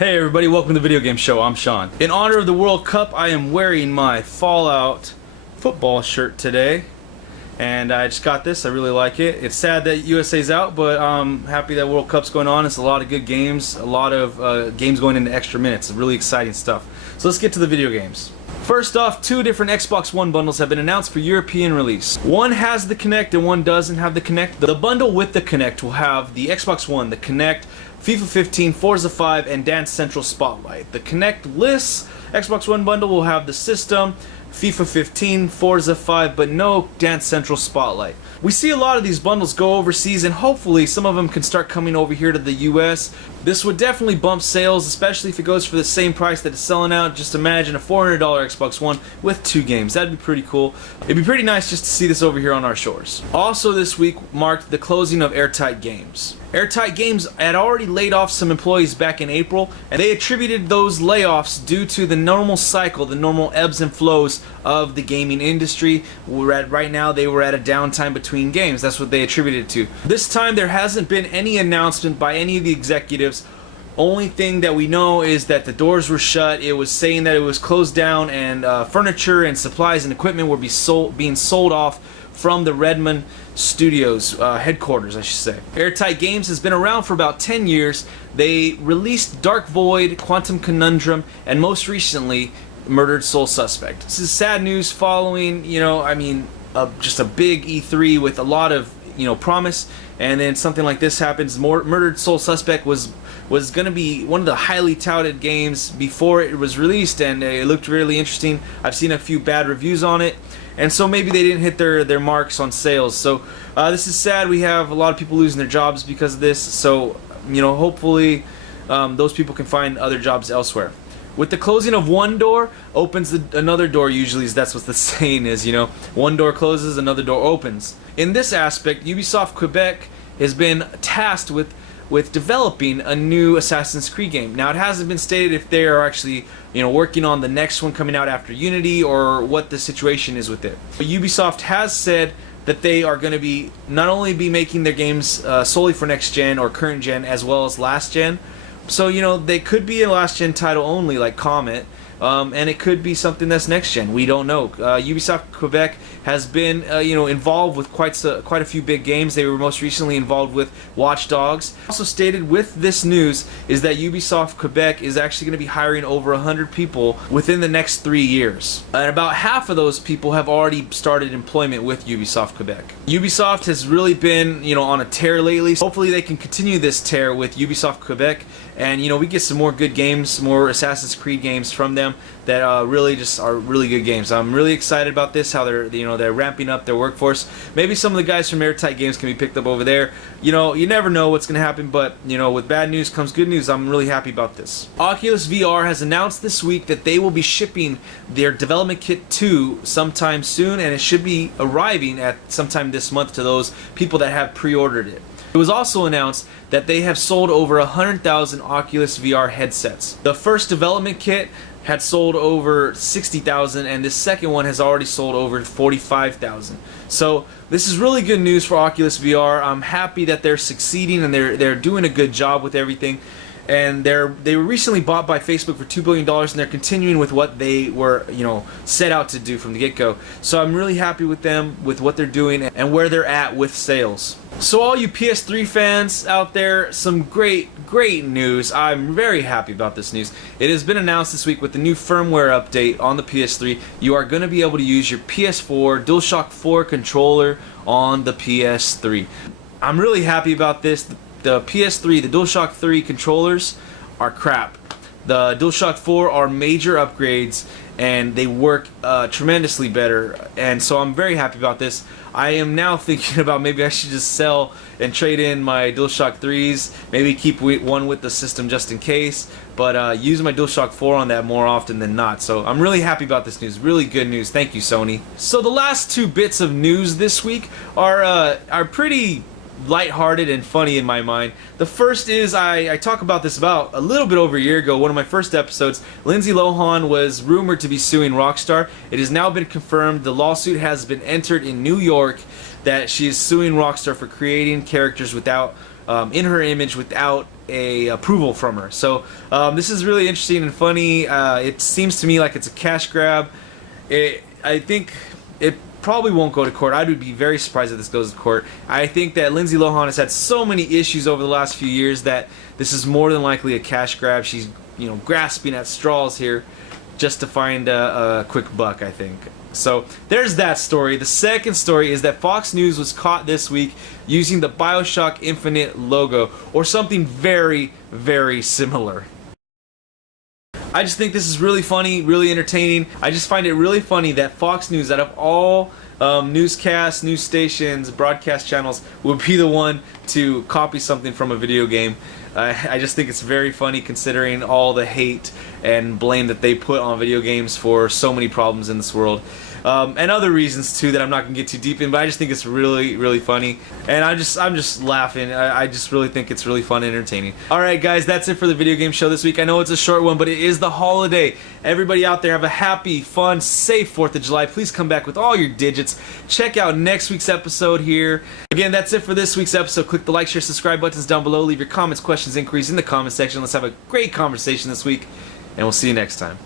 Hey everybody, welcome to the Video Game Show. I'm Sean. In honor of the World Cup, I am wearing my Fallout football shirt today. And I just got this, I really like it. It's sad that USA's out, but I'm happy that World Cup's going on. It's a lot of good games, a lot of games going into extra minutes. Really exciting stuff. So let's get to the video games. First off, two different Xbox One bundles have been announced for European release. One has the Kinect and one doesn't have the Kinect. The bundle with the Kinect will have the Xbox One, the Kinect, FIFA 15, Forza 5, and Dance Central Spotlight. The Kinect lists Xbox One bundle will have the system, FIFA 15, Forza 5, but no Dance Central Spotlight. We see a lot of these bundles go overseas, and hopefully some of them can start coming over here to the US. This would definitely bump sales, especially if it goes for the same price that it's selling out. Just imagine a $400 Xbox One with 2 games. That'd be pretty cool. It'd be pretty nice just to see this over here on our shores. Also this week marked the closing of Airtight Games. Airtight Games had already laid off some employees back in April, and they attributed those layoffs due to the normal cycle, the normal ebbs and flows of the gaming industry. Right now they were at a downtime between games. That's what they attributed it to. This time there hasn't been any announcement by any of the executives. Only thing that we know is that the doors were shut. It was saying that it was closed down, and furniture and supplies and equipment were being sold off from the Redmond Studios headquarters, I should say. Airtight Games has been around for about 10 years. They released Dark Void, Quantum Conundrum, and most recently Murdered Soul Suspect. This is sad news following, just a big E3 with a lot of, promise, and then something like this happens. Murdered Soul Suspect was going to be one of the highly touted games before it was released, and it looked really interesting. I've seen a few bad reviews on it, and so maybe they didn't hit their marks on sales. So this is sad. We have a lot of people losing their jobs because of this, so hopefully those people can find other jobs elsewhere. With the closing of one door opens another door. Usually that's what the saying is, one door closes, another door opens. In this aspect, Ubisoft Quebec has been tasked with developing a new Assassin's Creed game. Now, it hasn't been stated if they are actually working on the next one coming out after Unity, or what the situation is with it. But Ubisoft has said that they are going to be not only be making their games solely for next gen or current gen, as well as last gen. So, they could be a last gen title only, like Comet, and it could be something that's next gen. We don't know. Ubisoft Quebec has been, involved with quite a few big games. They were most recently involved with Watch Dogs. Also stated with this news is that Ubisoft Quebec is actually going to be hiring over 100 people within the next 3 years. And about half of those people have already started employment with Ubisoft Quebec. Ubisoft has really been, on a tear lately. Hopefully they can continue this tear with Ubisoft Quebec, and we get some more good games, more Assassin's Creed games from them that really just are really good games. I'm really excited about this, how they're ramping up their workforce. Maybe some of the guys from Airtight Games can be picked up over there. You never know what's going to happen, but with bad news comes good news. I'm really happy about this. Oculus VR has announced this week that they will be shipping their development kit 2 sometime soon, and it should be arriving at sometime this month to those people that have pre-ordered it. It was also announced that they have sold over 100,000 Oculus VR headsets. The first development kit had sold over 60,000, and this second one has already sold over 45,000. So this is really good news for Oculus VR. I'm happy that they're succeeding, and they're doing a good job with everything. And they were recently bought by Facebook for $2 billion, and they're continuing with what they were, set out to do from the get-go. So I'm really happy with them, with what they're doing, and where they're at with sales. So all you PS3 fans out there, some great news. I'm very happy about this news. It has been announced this week with the new firmware update on the PS3. You are going to be able to use your PS4 DualShock 4 controller on the PS3. I'm really happy about this. The PS3, the DualShock 3 controllers are crap. The DualShock 4 are major upgrades, and they work tremendously better, and so I'm very happy about this. I am now thinking about maybe I should just sell and trade in my DualShock 3s, maybe keep one with the system just in case, but use my DualShock 4 on that more often than not. So I'm really happy about this news. Really good news. Thank you, Sony. So the last 2 bits of news this week are pretty lighthearted and funny in my mind. The first is, I talked about this about a little bit over a year ago, one of my first episodes. Lindsay Lohan was rumored to be suing Rockstar. It has now been confirmed. The lawsuit has been entered in New York that she is suing Rockstar for creating characters without in her image without a approval from her. So this is really interesting and funny. It seems to me like it's a cash grab. I think it probably won't go to court. I would be very surprised if this goes to court. I think that Lindsay Lohan has had so many issues over the last few years that this is more than likely a cash grab. She's, grasping at straws here just to find a quick buck, I think. So there's that story. The second story is that Fox News was caught this week using the Bioshock Infinite logo, or something very, very similar. I just think this is really funny, really entertaining. I just find it really funny that Fox News, out of all newscasts, news stations, broadcast channels, would be the one to copy something from a video game. I just think it's very funny considering all the hate and blame that they put on video games for so many problems in this world. And other reasons too that I'm not gonna get too deep in, but I just think it's really, really funny, and I'm just laughing. I just really think it's really fun and entertaining. Alright guys, that's it for the video game show this week. I know it's a short one, but it is the holiday. Everybody out there have a happy, fun, safe 4th of July. Please come back with all your digits. Check out next week's episode here. Again, that's it for this week's episode. Click the like, share, subscribe buttons down below. Leave your comments, questions, inquiries in the comment section. Let's have a great conversation this week, and we'll see you next time.